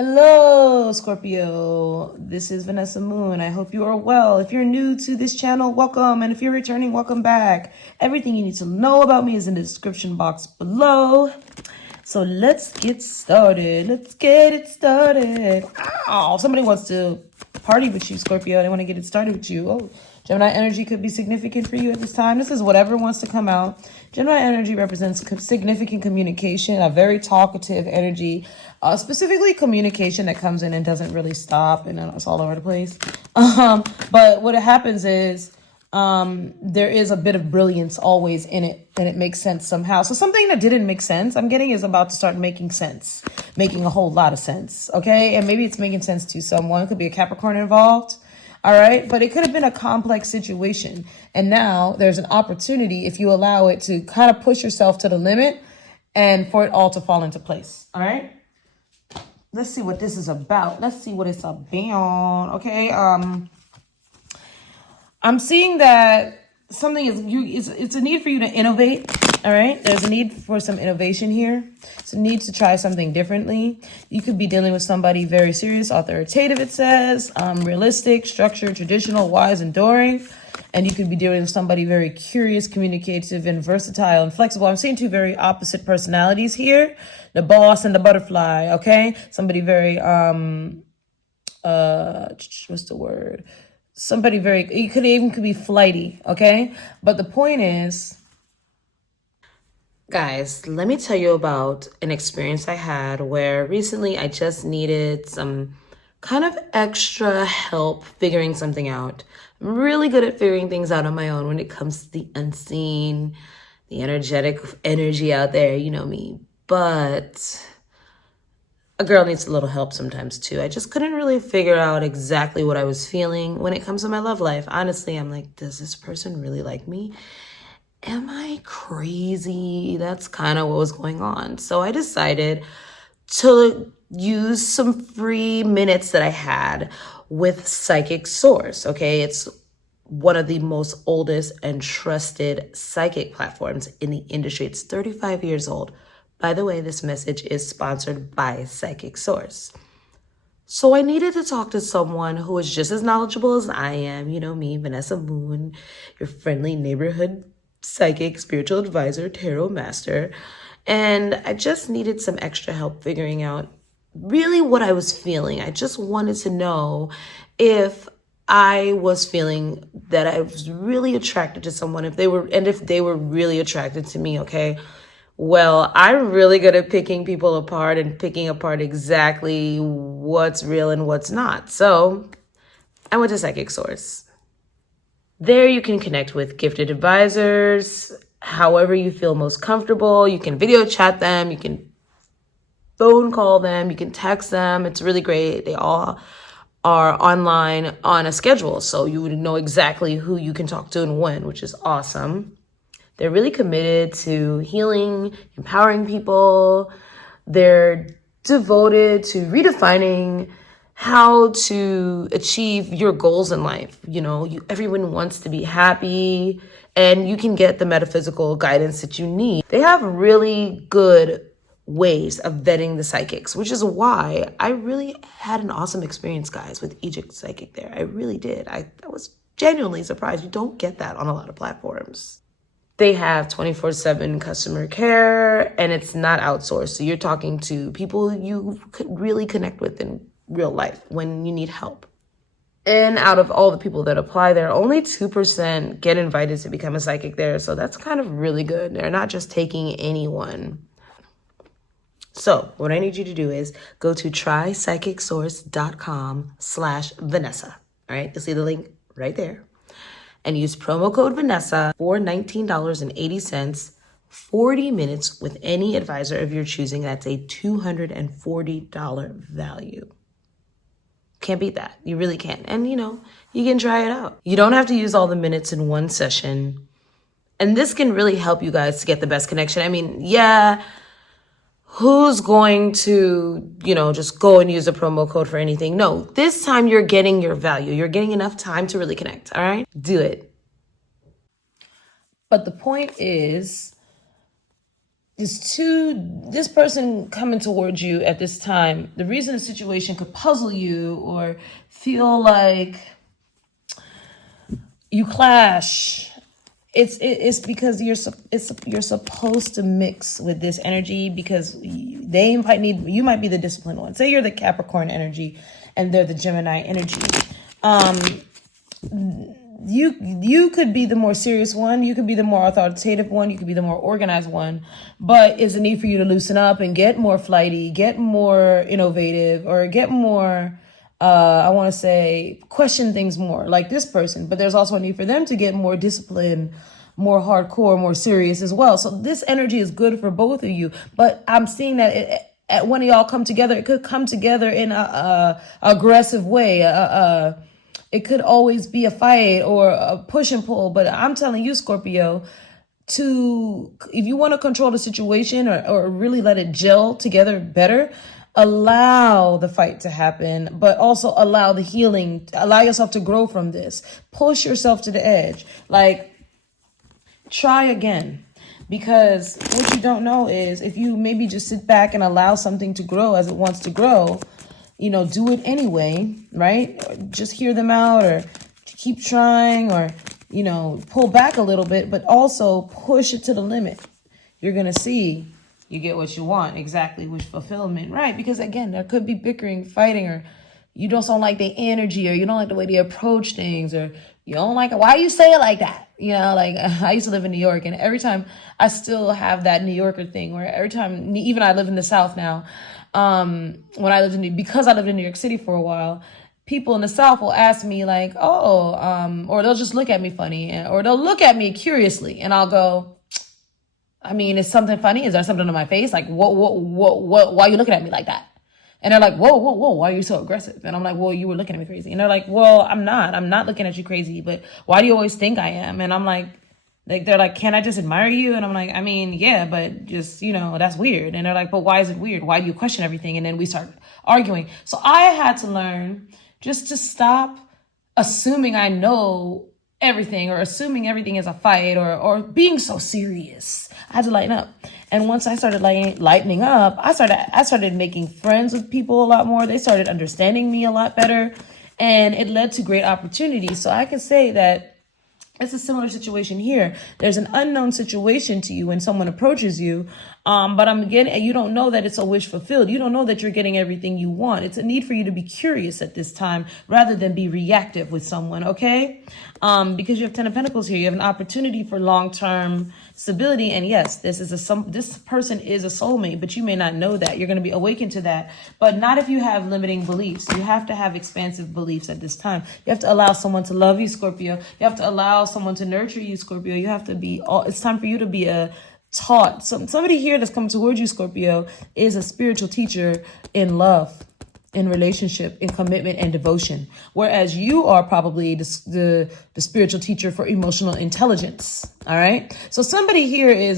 Hello, Scorpio. This is Vanessa Moon. I hope you are well. If you're new to this channel, welcome. And if you're returning, welcome back. Everything you need to know about me is in the description box below. So let's get started. Let's get it started. Oh, somebody wants to party with you, Scorpio. They want to get it started with you. Oh, Gemini energy could be significant for you at this time. This is whatever wants to come out. Gemini energy represents significant communication, a very talkative energy, specifically communication that comes in and doesn't really stop, and it's all over the place. But what happens is there is a bit of brilliance always in it, and it makes sense somehow. So something that didn't make sense, I'm getting, is about to start making sense, making a whole lot of sense, okay? And maybe it's making sense to someone. It could be a Capricorn involved. All right. But it could have been a complex situation. And now there's an opportunity, if you allow it, to kind of push yourself to the limit and for it all to fall into place. All right. Let's see what this is about. Let's see what it's about. Okay. I'm seeing that something it's a need for you to innovate. All right. There's a need for some innovation here. It's a need to try something differently. You could be dealing with somebody very serious, authoritative, it says, realistic, structured, traditional, wise, enduring. And you could be dealing with somebody very curious, communicative, and versatile and flexible. I'm seeing two very opposite personalities here. The boss and the butterfly. Okay. Somebody very, what's the word? Somebody very, you could be flighty. Okay. But the point is, guys, let me tell you about an experience I had where recently I just needed some kind of extra help figuring something out. I'm really good at figuring things out on my own when it comes to the unseen, the energetic energy out there, you know me. But a girl needs a little help sometimes too. I just couldn't really figure out exactly what I was feeling when it comes to my love life. Honestly, I'm like, does this person really like me? Am I crazy? That's kind of what was going on. So I decided to use some free minutes that I had with Psychic Source. Okay, it's one of the most oldest and trusted psychic platforms in the industry. It's 35 years old. By the way, this message is sponsored by Psychic Source. So I needed to talk to someone who was just as knowledgeable as I am. You know me, Vanessa Moon, your friendly neighborhood psychic, spiritual advisor, tarot master. And I just needed some extra help figuring out really what I was feeling. I just wanted to know if I was feeling that I was really attracted to someone, if they were really attracted to me. Okay. Well, I'm really good at picking people apart and picking apart exactly what's real and what's not. So I went to Psychic Source. There you can connect with gifted advisors, however you feel most comfortable. You can video chat them, you can phone call them, you can text them. It's really great. They all are online on a schedule, so you would know exactly who you can talk to and when, which is awesome. They're really committed to healing, empowering people. They're devoted to redefining how to achieve your goals in life. You know, everyone wants to be happy, and you can get the metaphysical guidance that you need. They have really good ways of vetting the psychics, which is why I really had an awesome experience, guys, with Egypt Psychic there. I really did. I was genuinely surprised. You don't get that on a lot of platforms. They have 24/7 customer care, and it's not outsourced. So you're talking to people you could really connect with in real life when you need help. And out of all the people that apply there, only 2% get invited to become a psychic there. So that's kind of really good. They're not just taking anyone. So what I need you to do is go to trypsychicsource.com/Vanessa. All right, you'll see the link right there. And use promo code Vanessa for $19.80, 40 minutes with any advisor of your choosing. That's a $240 value. Can't beat that. You really can't. And, you know, you can try it out. You don't have to use all the minutes in one session. And this can really help you guys to get the best connection. I mean, yeah, who's going to, you know, just go and use a promo code for anything? No, this time you're getting your value. You're getting enough time to really connect. All right, do it. But the point is, this person coming towards you at this time. The reason the situation could puzzle you or feel like you clash, it's because you're supposed to mix with this energy, because you might be the disciplined one. Say you're the Capricorn energy and they're the Gemini energy. You could be the more serious one, you could be the more authoritative one, you could be the more organized one, but it's a need for you to loosen up and get more flighty, get more innovative, or get more I want to say question things more like this person. But there's also a need for them to get more disciplined, more hardcore, more serious as well. So this energy is good for both of you, but I'm seeing that when y'all come together, it could come together in a aggressive way. It could always be a fight or a push and pull. But I'm telling you, Scorpio, if you want to control the situation or really let it gel together better, allow the fight to happen, but also allow the healing, allow yourself to grow from this. Push yourself to the edge. Like, try again. Because what you don't know is, if you maybe just sit back and allow something to grow as it wants to grow, do it anyway, right? Or just hear them out, or keep trying, or, pull back a little bit, but also push it to the limit. You're going to see you get what you want, exactly, with fulfillment, right? Because again, there could be bickering, fighting, or you just don't like their energy, or you don't like the way they approach things, or you don't like it. Why you say it like that? Like I used to live in New York, and every time I still have that New Yorker thing where every time, even I live in the South now, because I lived in New York City for a while, people in the South will ask me like, or they'll just look at me funny, or they'll look at me curiously, and I'll go, I mean, is something funny? Is there something on my face? Like, what, why are you looking at me like that? And they're like, whoa, why are you so aggressive? And I'm like, well, you were looking at me crazy. And they're like, well, I'm not looking at you crazy, but why do you always think I am? And I'm like, they're like, can I just admire you? And I'm like, I mean, yeah, but just, that's weird. And they're like, but why is it weird? Why do you question everything? And then we start arguing. So I had to learn just to stop assuming I know everything, or assuming everything is a fight, or being so serious. I had to lighten up. And once I started lightening up, I started making friends with people a lot more. They started understanding me a lot better, and it led to great opportunities. So I can say that it's a similar situation here. There's an unknown situation to you when someone approaches you, but you don't know that it's a wish fulfilled. You don't know that you're getting everything you want. It's a need for you to be curious at this time rather than be reactive with someone, okay? Because you have 10 of Pentacles here. You have an opportunity for long-term stability. And yes, this person is a soulmate, but you may not know that. You're going to be awakened to that, but not if you have limiting beliefs. You have to have expansive beliefs at this time. You have to allow someone to love you, Scorpio. You have to allow someone to nurture you, Scorpio. You have to it's time for you to be taught. Somebody here that's coming towards you, Scorpio, is a spiritual teacher in love, in relationship, in commitment and devotion. Whereas you are probably the spiritual teacher for emotional intelligence. All right. So somebody here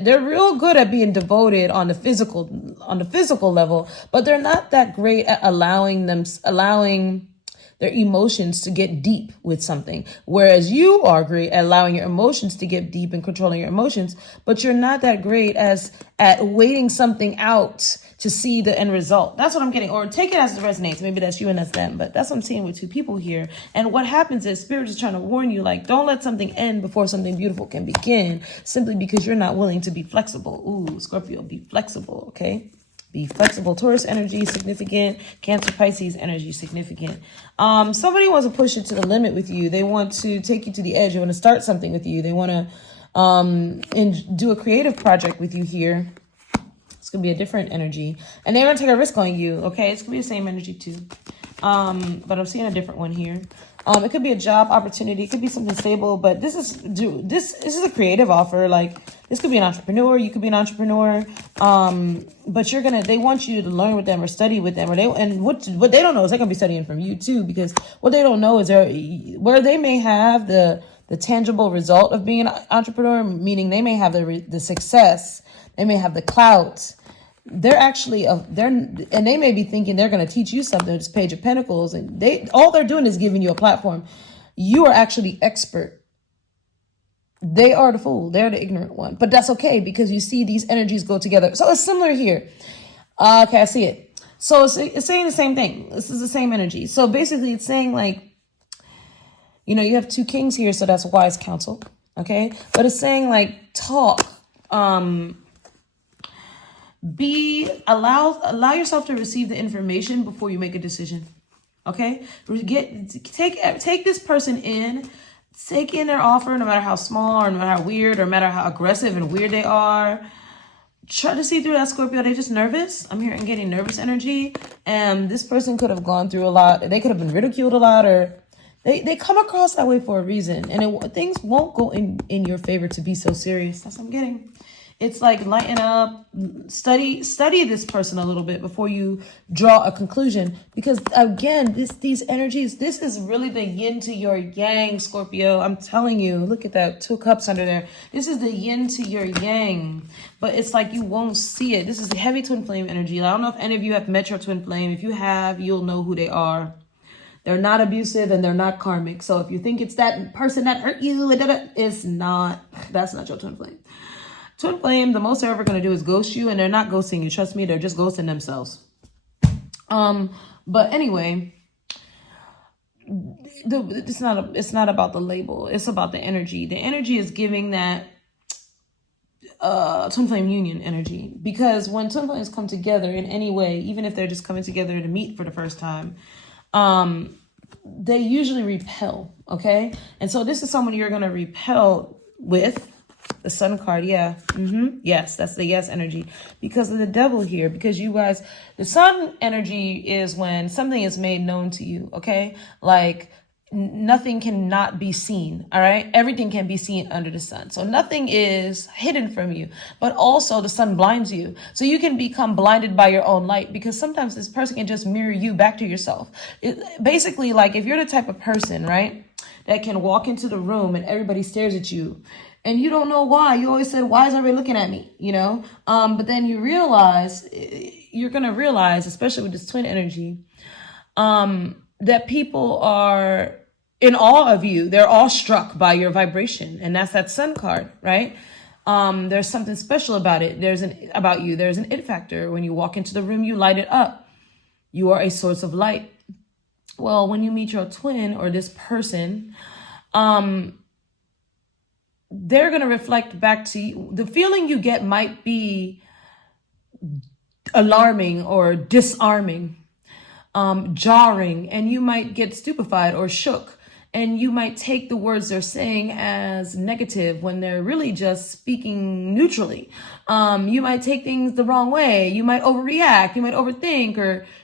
they're real good at being devoted on the physical level, but they're not that great at allowing their emotions to get deep with something. Whereas you are great at allowing your emotions to get deep and controlling your emotions, but you're not that great at waiting something out to see the end result. That's what I'm getting. Or take it as it resonates. Maybe that's you and that's them, but that's what I'm seeing with two people here. And what happens is Spirit is trying to warn you, like, don't let something end before something beautiful can begin, simply because you're not willing to be flexible. Ooh, Scorpio, be flexible, okay? Be flexible. Taurus energy, significant. Cancer, Pisces energy, significant. Somebody wants to push it to the limit with you. They want to take you to the edge. They want to start something with you. They want to do a creative project with you here. It's going to be a different energy. And they're going to take a risk on you, okay? It's going to be the same energy too. But I'm seeing a different one here. It could be a job opportunity. It could be something stable, but this is a creative offer. Like, this could be an entrepreneur. You could be an entrepreneur. But they want you to learn with them or study with them, what they don't know is they're going to be studying from you too, because what they don't know is where they may have the tangible result of being an entrepreneur, meaning they may have the success, they may have the clout. They're actually and they may be thinking they're going to teach you something. This Page of Pentacles, and all they're doing is giving you a platform. You are actually expert They are the fool. They're the ignorant one. But that's okay because you see these energies go together. So it's similar here. Okay, I see it. So it's saying the same thing. This is the same energy. So basically it's saying like, you know, you have 2 kings here, so that's wise counsel. Okay. But it's saying like talk, allow yourself to receive the information before you make a decision. Okay. Take this person in, take in their offer, no matter how small or no matter how weird or no matter how aggressive and weird they are. Try to see through that, Scorpio. They're just nervous. I'm here and getting nervous energy. And this person could have gone through a lot. They could have been ridiculed a lot, or they come across that way for a reason. And things won't go in your favor to be so serious. That's what I'm getting. It's like lighten up, study this person a little bit before you draw a conclusion. Because again, these energies, this is really the yin to your yang, Scorpio. I'm telling you, look at that 2 cups under there. This is the yin to your yang, but it's like you won't see it. This is the heavy twin flame energy. I don't know if any of you have met your twin flame. If you have, you'll know who they are. They're not abusive and they're not karmic. So if you think it's that person that hurt you, it's not. That's not your twin flame. Twin flame, the most they're ever going to do is ghost you, and they're not ghosting you. Trust me, they're just ghosting themselves. But anyway, it's not about the label. It's about the energy. The energy is giving that twin flame union energy, because when twin flames come together in any way, even if they're just coming together to meet for the first time, they usually repel. Okay, and so this is someone you're going to repel with. The sun card, yeah. Yes, that's the yes energy. Because of the devil here. Because you guys, the sun energy is when something is made known to you, okay? Like, nothing cannot be seen, all right? Everything can be seen under the sun. So nothing is hidden from you. But also, the sun blinds you. So you can become blinded by your own light. Because sometimes this person can just mirror you back to yourself. Basically, like, if you're the type of person, right, that can walk into the room and everybody stares at you, and you don't know why. You always said, why is everybody looking at me? You know? But then you're going to realize, especially with this twin energy, that people are in awe of you. They're all struck by your vibration. And that's that sun card, right? There's something special about it. About you. There's an it factor. When you walk into the room, you light it up. You are a source of light. Well, when you meet your twin or this person, they're going to reflect back to you. The feeling you get might be alarming or disarming, jarring, and you might get stupefied or shook. And you might take the words they're saying as negative when they're really just speaking neutrally. You might take things the wrong way. You might overreact. You might overthink,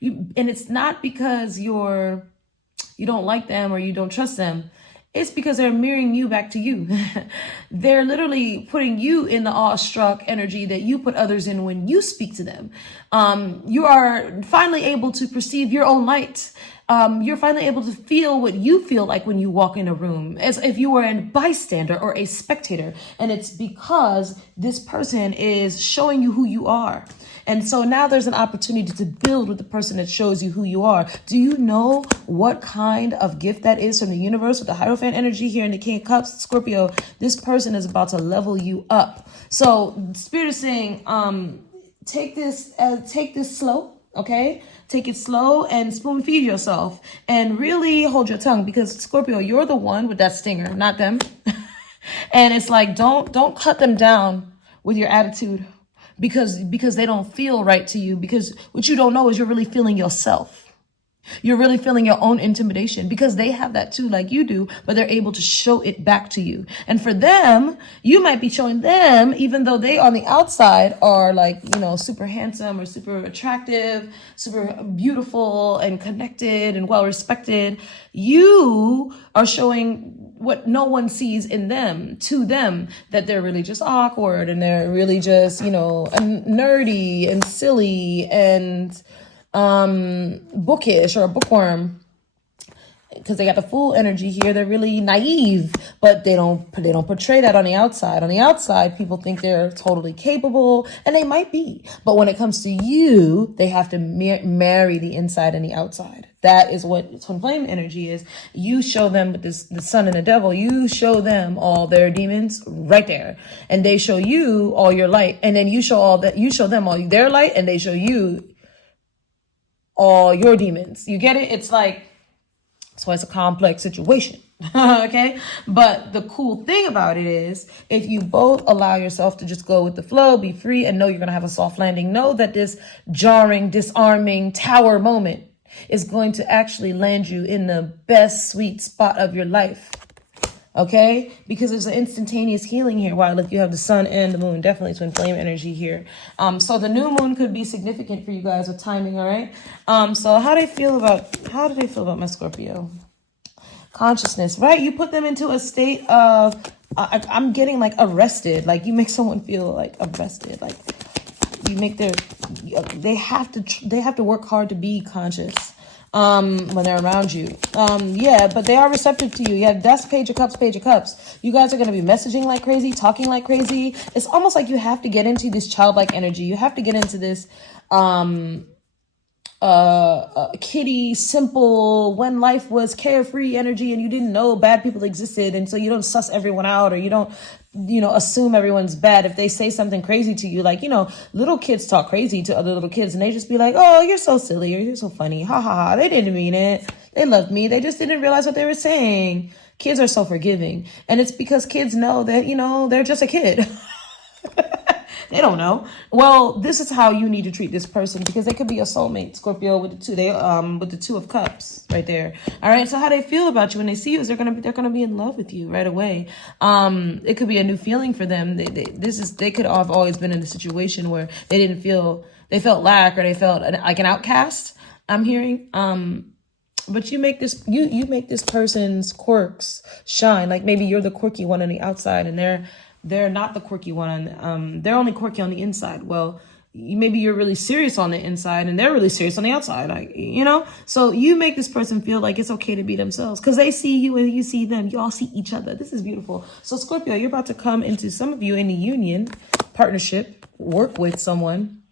and it's not because you don't like them or you don't trust them. It's because they're mirroring you back to you. They're literally putting you in the awestruck energy that you put others in when you speak to them. You are finally able to perceive your own light. You're finally able to feel what you feel like when you walk in a room, as if you were a bystander or a spectator. And it's because this person is showing you who you are. And so now there's an opportunity to build with the person that shows you who you are. Do you know what kind of gift that is from the universe with the Hierophant energy here in the King of Cups? Scorpio, this person is about to level you up. So Spirit is saying, take this slow, okay? Take it slow and spoon feed yourself and really hold your tongue, because Scorpio, you're the one with that stinger, not them. And it's like, don't cut them down with your attitude. Because they don't feel right to you. Because what you don't know is you're really feeling yourself. You're really feeling your own intimidation, because they have that too, like you do, but they're able to show it back to you. And for them, you might be showing them, even though they on the outside are like, super handsome or super attractive, super beautiful and connected and well respected. You are showing what no one sees in them, to them, that they're really just awkward and they're really just, nerdy and silly and bookish or a bookworm, because they got the Fool energy here. They're really naive, but they don't portray that on the outside. On the outside, people think they're totally capable, and they might be, but when it comes to you, they have to marry the inside and the outside. That is what twin flame energy is. You show them with the sun and the devil, you show them all their demons right there. And they show you all your light. And then you show them all their light, and they show you all your demons. You get it? It's like, so it's a complex situation. Okay. But the cool thing about it is, if you both allow yourself to just go with the flow, be free, and know you're going to have a soft landing, know that this jarring, disarming tower moment is going to actually land you in the best sweet spot of your life. Okay? Because there's an instantaneous healing here. Wow, look, you have the sun and the moon. Definitely twin flame energy here. So the new moon could be significant for you guys with timing, all right? So how do they feel about my Scorpio? Consciousness, right? You put them into a state of, I'm getting like arrested. Like you make someone feel like arrested. Like you make they have to work hard to be conscious when they're around you. Yeah, but they are receptive to you. You have Dust, Page of Cups, Page of Cups. You guys are going to be messaging like crazy, talking like crazy. It's almost like you have to get into this childlike energy. You have to get into this kitty, simple, when life was carefree energy and you didn't know bad people existed, and so you don't suss everyone out, or you don't assume everyone's bad. If they say something crazy to you, like, little kids talk crazy to other little kids, and they just be like, oh, you're so silly, or you're so funny, ha ha ha, they didn't mean it, they loved me, they just didn't realize what they were saying. Kids are so forgiving, and it's because kids know that they're just a kid. They don't know. Well, this is how you need to treat this person, because they could be a soulmate, Scorpio, with the Two of Cups right there. All right. So how they feel about you when they see you is they're gonna be in love with you right away. It could be a new feeling for them. They could have always been in a situation where they felt lack, or they felt like an outcast. I'm hearing. But you make this person's quirks shine. Like maybe you're the quirky one on the outside, and they're not the quirky one. They're only quirky on the inside. Well, maybe you're really serious on the inside, and they're really serious on the outside. So you make this person feel like it's okay to be themselves, because they see you and you see them. You all see each other. This is beautiful. So Scorpio, you're about to come into, some of you, in a union, partnership, work with someone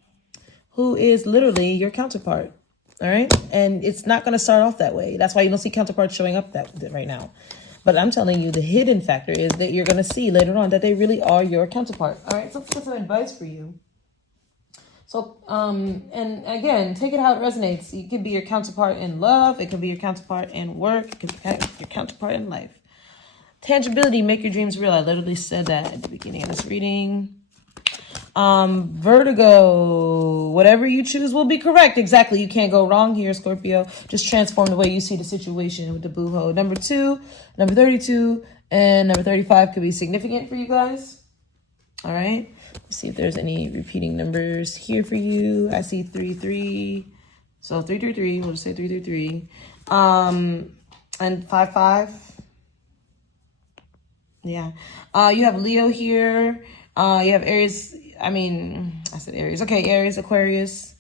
who is literally your counterpart. All right. And it's not going to start off that way. That's why you don't see counterparts showing up that right now. But I'm telling you, the hidden factor is that you're going to see later on that they really are your counterpart. All right, so let's get some advice for you. So, and again, take it how it resonates. It could be your counterpart in love. It could be your counterpart in work. It could be your counterpart in life. Tangibility, make your dreams real. I literally said that at the beginning of this reading. Vertigo, whatever you choose will be correct. Exactly. You can't go wrong here, Scorpio. Just transform the way you see the situation with the booho. Number 2, number 32, and number 35 could be significant for you guys. All right. Let's see if there's any repeating numbers here for you. I see 3, so 333. We'll just say 333. And 5. Yeah. You have Leo here. You have Aries. I said Aries. Okay, Aries, Aquarius.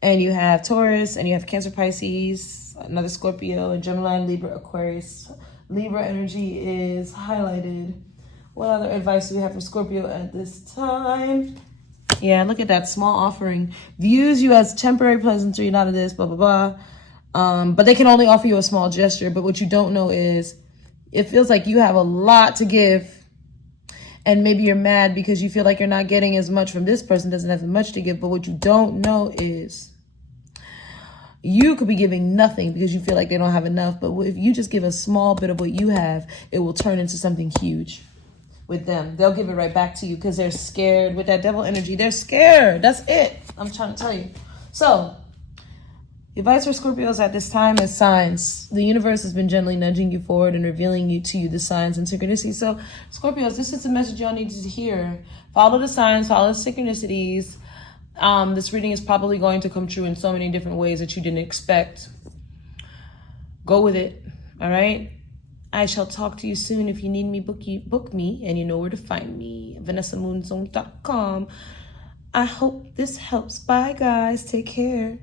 And you have Taurus, and you have Cancer, Pisces, another Scorpio, and Gemini, Libra, Aquarius. Libra energy is highlighted. What other advice do we have for Scorpio at this time? Yeah, look at that small offering. Views you as temporary pleasantry, not of this, blah, blah, blah. But they can only offer you a small gesture. But what you don't know is it feels like you have a lot to give. And maybe you're mad because you feel like you're not getting as much from this person, doesn't have much to give. But what you don't know is you could be giving nothing because you feel like they don't have enough. But if you just give a small bit of what you have, it will turn into something huge with them. They'll give it right back to you because they're scared. With that devil energy, they're scared. That's it. I'm trying to tell you. So, advice for Scorpios at this time is signs. The universe has been gently nudging you forward and revealing to you the signs and synchronicities. So, Scorpios, this is the message y'all need to hear. Follow the signs, follow the synchronicities. This reading is probably going to come true in so many different ways that you didn't expect. Go with it, all right? I shall talk to you soon. If you need me, book me, and you know where to find me. vanessamoongirl.com. I hope this helps. Bye, guys. Take care.